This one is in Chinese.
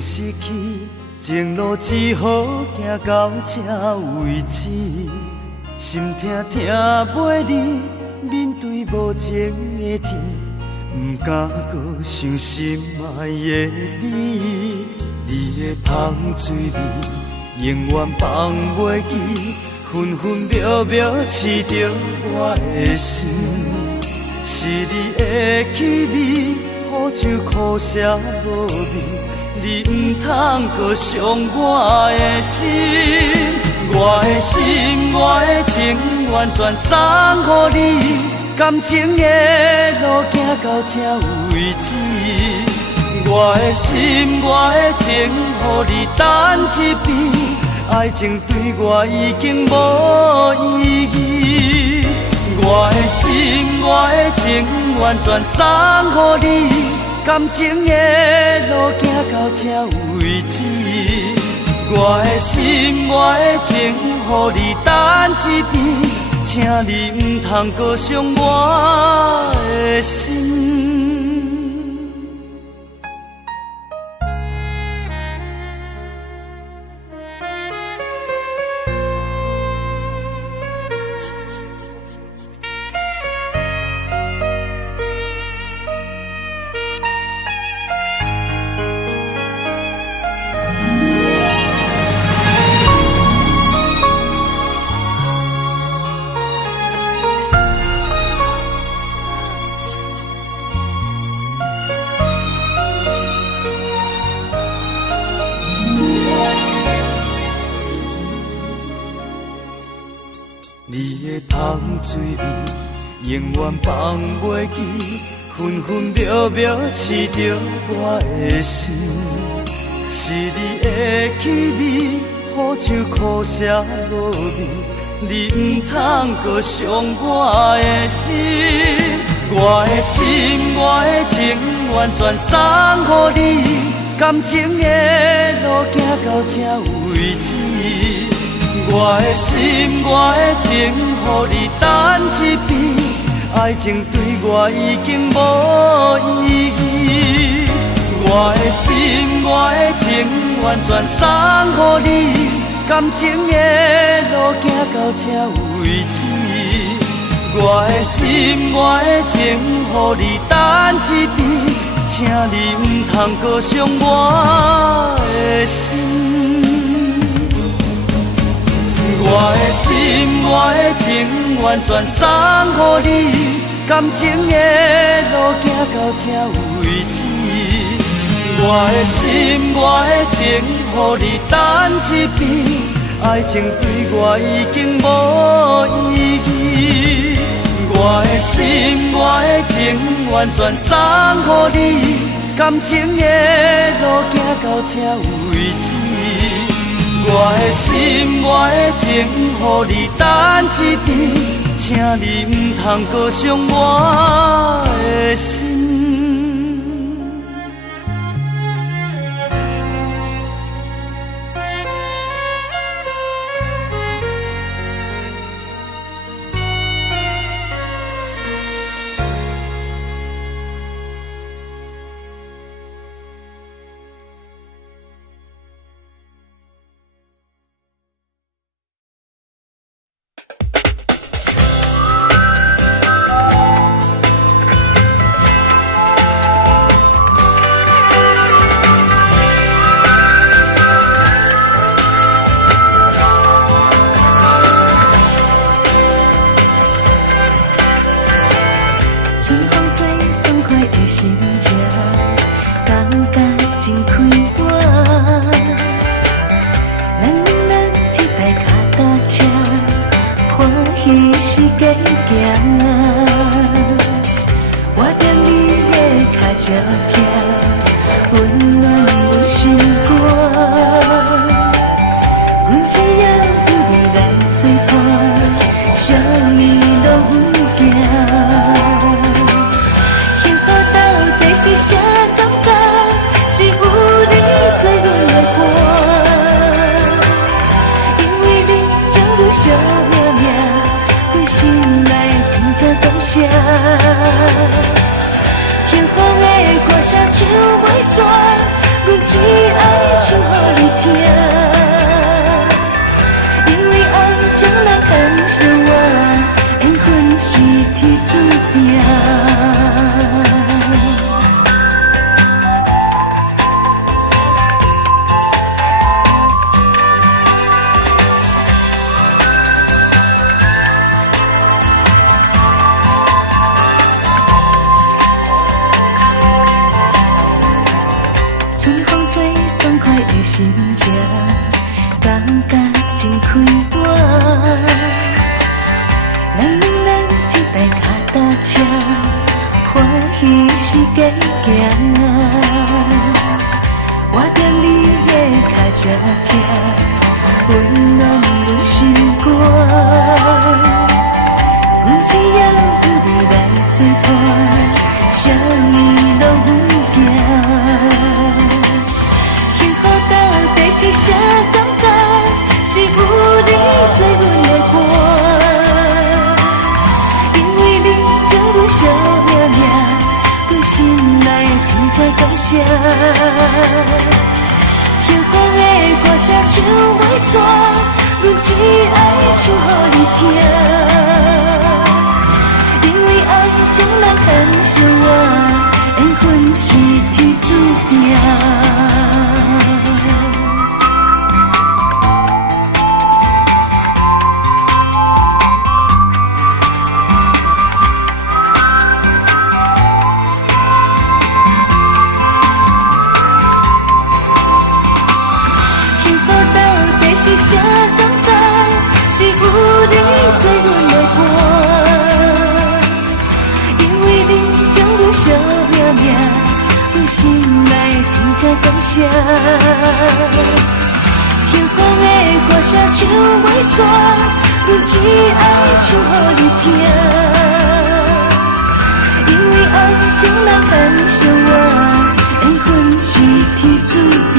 经失去，前路只好行到这为止。心痛痛袂离，面对无情的天，不敢搁想心爱的你。你的香水味，永远放袂记，分分秒秒刺着我的心。是你的气味，好像苦涩无味，你不通搁伤我的心。我的心，我的情，完全送予你，感情的路行到这为止。我的心，我的情，予你等一边，爱情对我已经无意义。我的心，我的情，完全送予你，感情的路行到这为止。我的心，我的情，予你等一边，请你不通搁伤我的心。你的香水味，永远放袂记，分分秒秒刺着我的心。是你的气味，好像苦涩无味，你不通搁伤我的心。我的心，我的情，完全送予你，感情的路行到这为止。我的心，我的情，予你等一边，爱情对我已经无意义。我的心，我的情，完全送予你，感情的路行到这为止。我的心，我的情，予你等一边，请你不通搁伤我的心。我的心，我的情，完全送予你，感情的路行到这为止。我的心，我的情，予你等一边，爱情对我已经无意义。我的心，我的情，完全送予你，感情的路行到这为止。我的心，我的情，予你等一边，请你不通搁伤我的心。声，幸福的歌声唱袂煞，阮只爱。的心情，感觉真开阔。咱两人一台脚踏车，欢喜时间行。我踮你的脚才行，温暖阮心肝。阮只要有你来作伴，啥物拢不惊。幸福到底是啥感觉？是有你做阮的伴，因为你将阮惜命命，阮心内真正感谢。幸福的歌声唱袂煞，阮只爱唱予你听。因为爱将咱牵相偎，缘分是天注定。是啥感觉？是有你做阮的伴，因为你将阮惜命命，阮心内真正感谢。幸福的歌声唱袂煞，阮只爱唱予你听。因为爱将咱牵相偎，缘分是天注定。